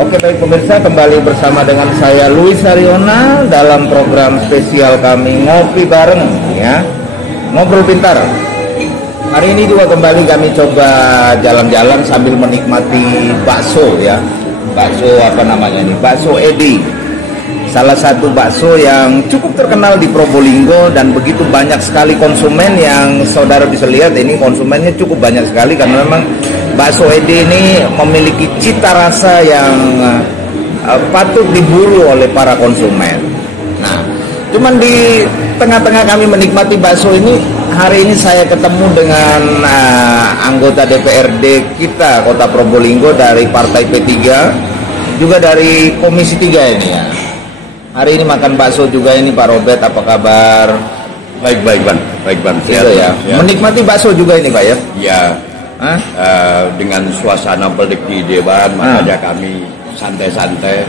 Oke, baik pemirsa, kembali bersama dengan saya Luis Ariona dalam program spesial kami Ngopi Bareng ya, Ngobrol Pintar. Hari ini juga kembali kami coba jalan-jalan sambil menikmati bakso ya. Bakso apa namanya ini? Bakso Edi. Salah satu bakso yang cukup terkenal di Probolinggo dan begitu banyak sekali konsumen yang saudara bisa lihat ini konsumennya cukup banyak sekali karena memang bakso Edi ini memiliki cita rasa yang patut diburu oleh para konsumen. Nah, cuman di tengah-tengah kami menikmati bakso ini, hari ini saya ketemu dengan anggota DPRD kita Kota Probolinggo dari Partai P3, juga dari Komisi 3 ini ya. Hari ini makan bakso juga ini Pak Robert, apa kabar? Baik Bang. Sehat ya. Menikmati bakso juga ini Pak ya? Ya. Dengan suasana pelik di Dewan, makanya kami santai-santai.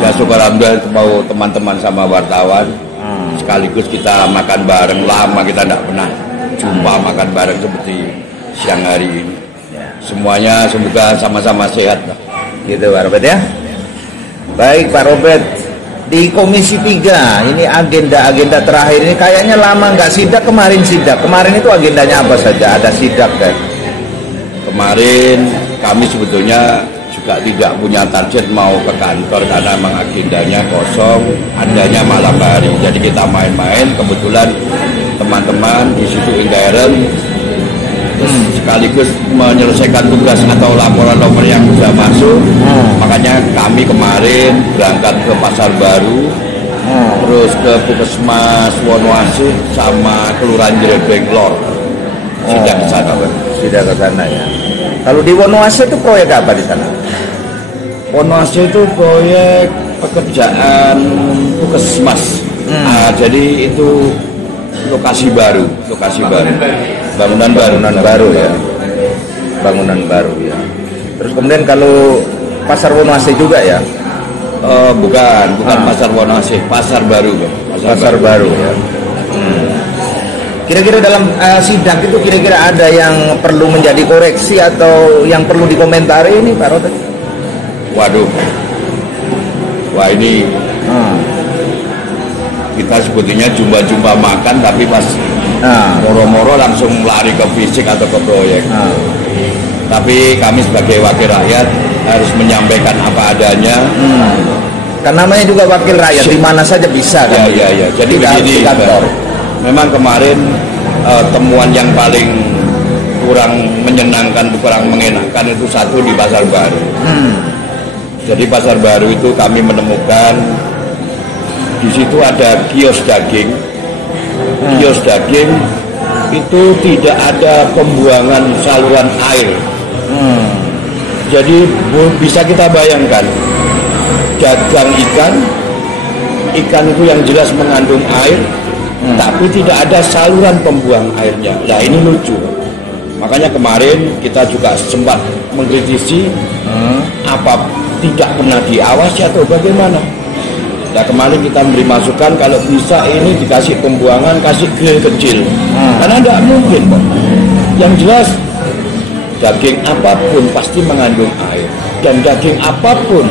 Ya syukur alhamdulillah mau teman-teman sama wartawan. Sekaligus kita makan bareng, lama kita tidak pernah jumpa makan bareng seperti siang hari ini. Semuanya semoga sama-sama sehat. Gitu Pak Robert ya. Baik Pak Robert, di Komisi 3 ini agenda terakhir ini kayaknya lama nggak sidak. Kemarin itu agendanya apa saja? Ada sidak kan? Kemarin kami sebetulnya juga tidak punya target mau ke kantor karena memang agendanya kosong, adanya malam hari. Jadi kita main-main, kebetulan teman-teman di situ Indairen sekaligus menyelesaikan tugas atau laporan-laporan yang sudah masuk. Makanya kami kemarin berangkat ke Pasar Baru, terus ke Puskesmas Wonoasih sama Kelurahan Jrebeng Lor. Sidak ke sana, Pak. Sidak ke sana ya. Kalau di Wonoasih itu proyek apa di sana? Wonoasih itu proyek pekerjaan Puskesmas. Jadi itu lokasi baru. Bangunan baru ya. Terus kemudian kalau Pasar Wonoasih juga ya? Bukan Pasar Wonoasih, Pasar Baru. Pasar baru ya. Kira-kira dalam sidak itu kira-kira ada yang perlu menjadi koreksi atau yang perlu dikomentari ini Pak Robert? Waduh. Wah ini kita sebetulnya jumpa makan tapi pas moro-moro langsung lari ke fisik atau ke proyek. Tapi kami sebagai wakil rakyat harus menyampaikan apa adanya. Kan namanya juga wakil rakyat, di mana saja bisa kan? Ya. Jadi begini, memang kemarin temuan yang paling kurang menyenangkan, kurang mengenakan itu satu di Pasar Baru. Jadi Pasar Baru itu kami menemukan di situ ada kios daging. Kios daging itu tidak ada pembuangan saluran air. Jadi bisa kita bayangkan dagang ikan itu yang jelas mengandung air, tapi tidak ada saluran pembuang airnya. Nah ini lucu. Makanya kemarin kita juga sempat mengkritisi apa tidak pernah diawasi atau bagaimana. Nah kemarin kita memberi masukan kalau bisa ini dikasih pembuangan, kasih grill kecil. Karena tidak mungkin kok. Yang jelas daging apapun pasti mengandung air. Dan daging apapun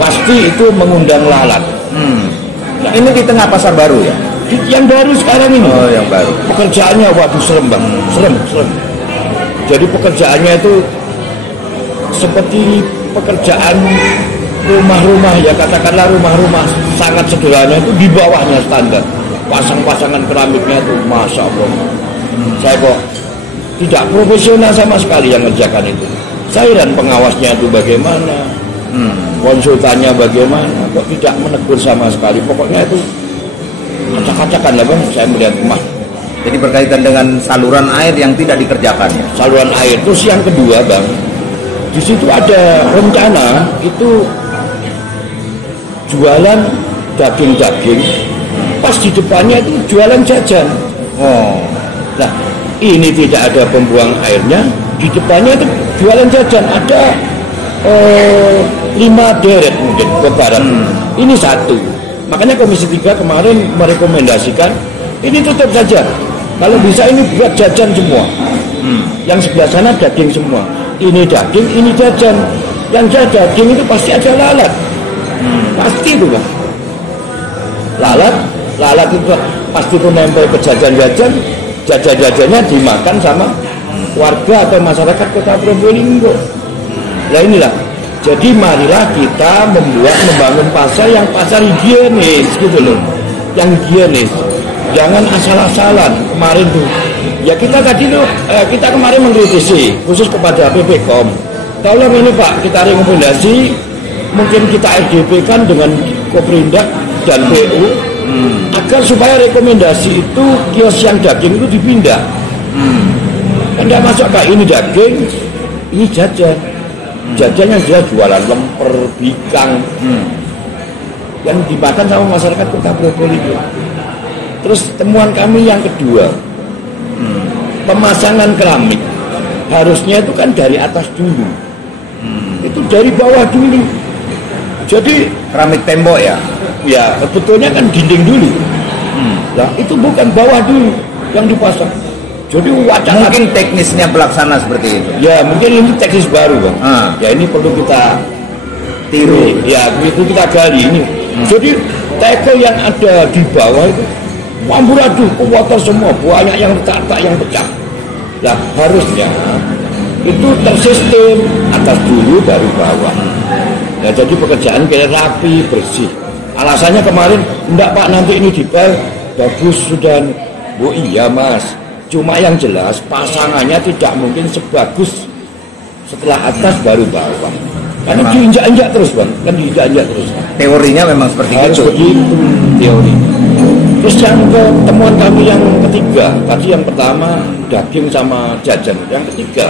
pasti itu mengundang lalat. Nah, ini di tengah Pasar Baru ya? Yang baru sekarang ini. Oh yang baru. Pekerjaannya waduh serem Bang. Serem. Jadi pekerjaannya itu seperti pekerjaan rumah-rumah ya, katakanlah rumah-rumah sangat sederhana itu di bawahnya standar. Pasang-pasangan keramiknya itu Masya Allah. Saya kok tidak profesional sama sekali yang ngerjakan itu. Saya dan pengawasnya itu bagaimana, konsultannya bagaimana, kok tidak menegur sama sekali. Pokoknya itu acak-acakan lah Bang, saya melihat rumah. Jadi berkaitan dengan saluran air yang tidak dikerjakan ya? Saluran air. Terus yang kedua Bang, di situ ada rencana itu jualan daging-daging, pas di depannya itu jualan jajan. Nah ini tidak ada pembuang airnya, di depannya itu jualan jajan. Ada 5 deret mungkin ke barat. Ini satu. Makanya Komisi 3 kemarin merekomendasikan ini tutup saja. Kalau bisa ini buat jajan semua. Yang sebelah sana daging semua. Ini daging, ini jajan. Yang daging itu pasti ada lalat. Pasti itu Bang. Lalat itu pasti itu nempel ke jajan-jajan, jajan-jajannya dimakan sama warga atau masyarakat Kota Probolinggo. Nah inilah, jadi marilah kita membangun pasar yang pasar higienis gitu loh, yang higienis, jangan asal-asalan. Kemarin tuh, ya kita kemarin mengkritisi khusus kepada PPKOM, tolong ini Pak, kita rekomendasi, mungkin kita RDP kan dengan Koprindak dan PU, agar supaya rekomendasi itu kios yang daging itu dipindah. Anda masuk kayak ini daging, ini jajan. Jajan yang jelas jualan lemper, bikang, yang dimakan sama masyarakat Kota Probolinggo. Terus temuan kami yang kedua, pemasangan keramik harusnya itu kan dari atas dulu, itu dari bawah dulu. Jadi Keramik tembok ya? Ya sebetulnya kan dinding dulu. Nah itu bukan bawah dulu yang dipasang. Jadi wacana Mungkin teknisnya pelaksana seperti itu. ya mungkin ini teknis baru Bang. Ya ini perlu kita Tiru. ya itu kita gali ini. Jadi tegel yang ada di bawah itu amburadul, water semua, banyak yang retak yang pecah. Nah harusnya itu tersistem atas dulu baru bawah. Ya jadi pekerjaan kayak rapi bersih. Alasannya kemarin enggak Pak, nanti ini dipel bagus sudah. Oh iya Mas, cuma yang jelas pasangannya tidak mungkin sebagus setelah atas baru bawah. Karena diinjak-injak terus Bang, kan diinjak-injak terus. Teorinya memang seperti Harus itu. begitu teori. Terus yang temuan kami yang ketiga, tadi yang pertama daging sama jajan, yang ketiga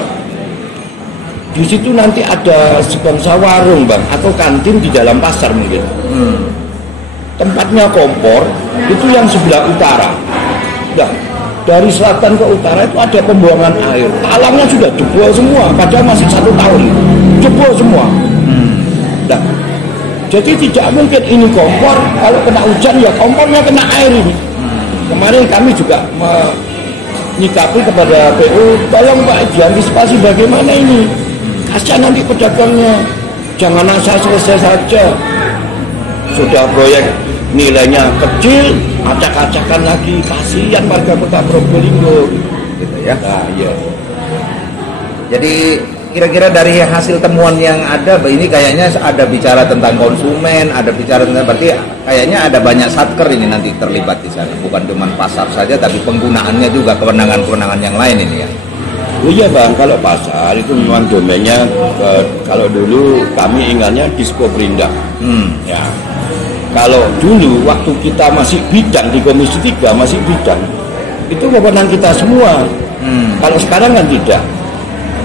di situ nanti ada sebangsa warung Bang, atau kantin di dalam pasar mungkin. Tempatnya kompor itu yang sebelah utara. Nah, dari selatan ke utara itu ada pembuangan air. Talangnya sudah jebol semua, padahal masih 1 tahun. Jebol semua. Nah, jadi tidak mungkin ini kompor, kalau kena hujan ya kompornya kena air ini. Kemarin kami juga menyikapi kepada PU, tolong Pak diantisipasi bagaimana ini. Kasihan nanti pedagangnya, jangan asal selesai saja. Sudah proyek nilainya kecil, acak-acakan lagi, kasihan warga Kota Probolinggo Gitu ya. nah iya. Jadi kira-kira dari hasil temuan yang ada, ini kayaknya ada bicara tentang konsumen, ada bicara tentang, berarti kayaknya ada banyak satker ini nanti terlibat di sana, bukan cuma pasar saja, tapi penggunaannya juga kewenangan-kewenangan yang lain ini ya. Oh iya Bang, kalau pasar itu memang domainnya, kalau dulu kami ingatnya Diskoprindak. Ya. Kalau dulu waktu kita masih bidang di Komisi 3 masih bidang, itu wewenang kita semua. Kalau sekarang kan tidak.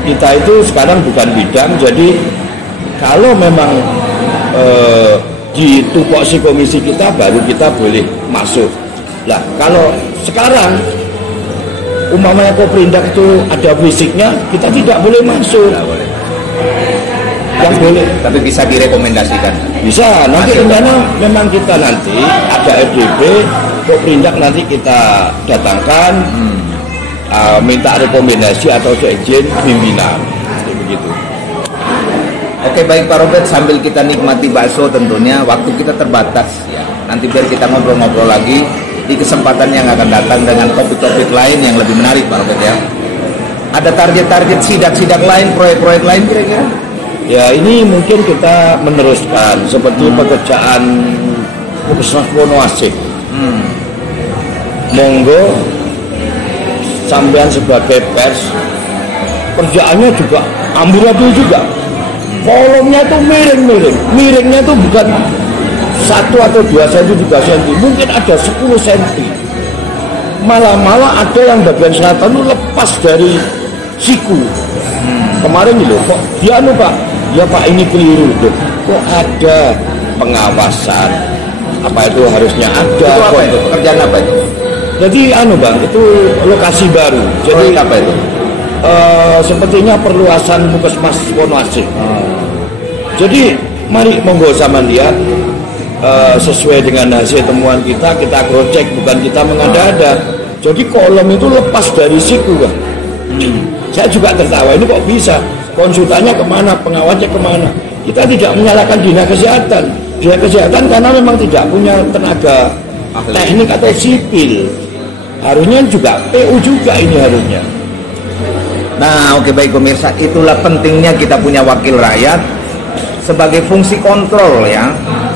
Kita itu sekarang bukan bidang, jadi kalau memang di tupoksi komisi kita baru kita boleh masuk. Lah kalau sekarang umpamanya Koprindak itu ada fisiknya, kita tidak boleh masuk. Tidak boleh. Yang boleh, Tapi bisa direkomendasikan. bisa. Nanti rencana memang kita nanti ada FDP, Koprindak nanti kita datangkan, minta rekomendasi atau izin pimpinan, begitu. Oke, baik Pak Robert, sambil kita nikmati bakso tentunya, waktu kita terbatas ya. Nanti biar kita ngobrol-ngobrol lagi di kesempatan yang akan datang dengan topik-topik lain yang lebih menarik Pak Robert ya. Ada target-target sidak-sidak lain, proyek-proyek lain kira-kira? Ya ini mungkin kita meneruskan seperti pekerjaan Puskesmas Wonoasih. Monggo sampean sebagai pers, kerjaannya juga amburadul juga. Kolomnya tuh miring-miring, miringnya tuh bukan 1 atau 2 cm, 3 cm, mungkin ada 10 cm. Malah ada yang bagian selatan itu lepas dari siku. Kemarin gitu, kok dia Pak? Ya Pak, ini keliru tuh. Kok ada pengawasan? Apa itu harusnya ada? Itu apa itu? Pekerjaan apa itu? Jadi Bang, itu lokasi baru. Jadi apa itu? Sepertinya perluasan Puskesmas Wonoasih. Jadi mari monggo sama lihat sesuai dengan hasil temuan kita cross check, bukan kita mengada-ada. Jadi kolom itu lepas dari siku Bang. Saya juga tertawa, ini kok bisa? konsultannya kemana, pengawasnya kemana. Kita tidak menyalahkan dinas kesehatan. Dinas kesehatan karena memang tidak punya tenaga teknik atau sipil. Harusnya juga PU juga ini harusnya. Nah, oke, baik pemirsa, itulah pentingnya kita punya wakil rakyat sebagai fungsi kontrol ya,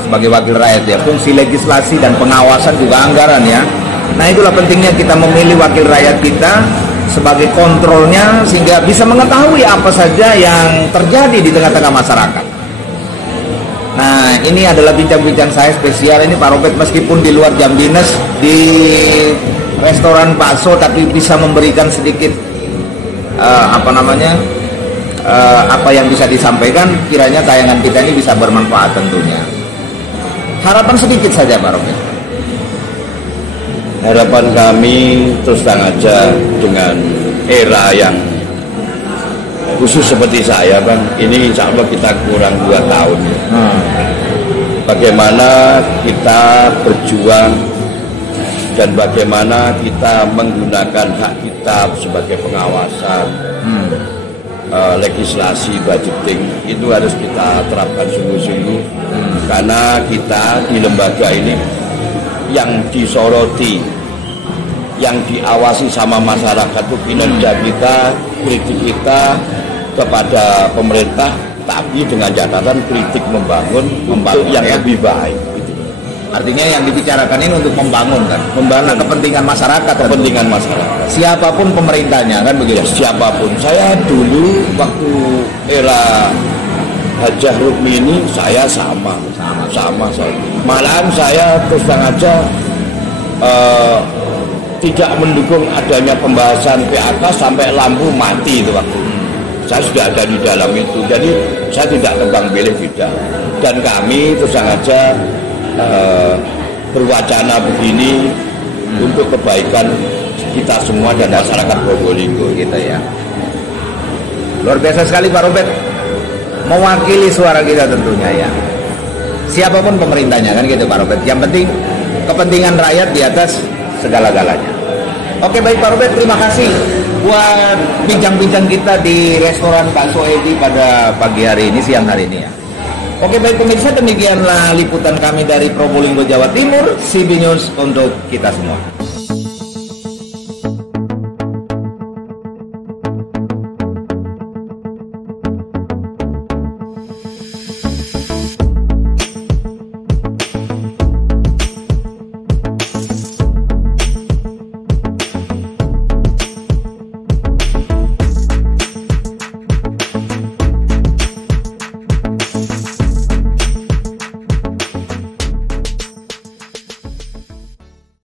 sebagai wakil rakyat ya, fungsi legislasi dan pengawasan juga anggaran ya. Nah, itulah pentingnya kita memilih wakil rakyat kita sebagai kontrolnya sehingga bisa mengetahui apa saja yang terjadi di tengah-tengah masyarakat. Nah, ini adalah bincang-bincang saya spesial ini Pak Robert, meskipun di luar jam dinas di restoran bakso, tapi bisa memberikan sedikit apa yang bisa disampaikan, kiranya tayangan kita ini bisa bermanfaat tentunya. Harapan sedikit saja Pak Robert. Harapan kami terus terang aja dengan era yang khusus seperti saya Bang, ini insya Allah kita kurang 2 tahun ya. Bagaimana kita berjuang dan bagaimana kita menggunakan hak kita sebagai pengawasan, legislasi, budgeting, itu harus kita terapkan sungguh-sungguh. Karena kita di lembaga ini yang disoroti, yang diawasi sama masyarakat itu kinerja kita, kritik kita kepada pemerintah, tapi dengan catatan kritik membangun yang lebih baik. Artinya yang dibicarakan ini untuk membangun kan, membangun kepentingan masyarakat, kepentingan masyarakat. Siapapun pemerintahnya kan begitu. Ya, siapapun. Saya dulu waktu era Hajah Rukmini saya sama saya. Malahan saya terus terang aja tidak mendukung adanya pembahasan PAK sampai lampu mati itu waktu. Saya sudah ada di dalam itu, jadi saya tidak tebang pilih beda. Dan kami terus terang aja berwacana begini untuk kebaikan kita semua dan masyarakat Probolinggo gitu ya. Luar biasa sekali Pak Robert, mewakili suara kita tentunya ya. Siapapun pemerintahnya kan gitu Pak Robert. Yang penting kepentingan rakyat di atas segala-galanya. Oke, baik Pak Robert, terima kasih buat bincang-bincang kita di restoran Bakso Edi pada pagi hari ini, siang hari ini ya. Oke, baik pemirsa, demikianlah liputan kami dari Probolinggo, Jawa Timur, CB News untuk kita semua.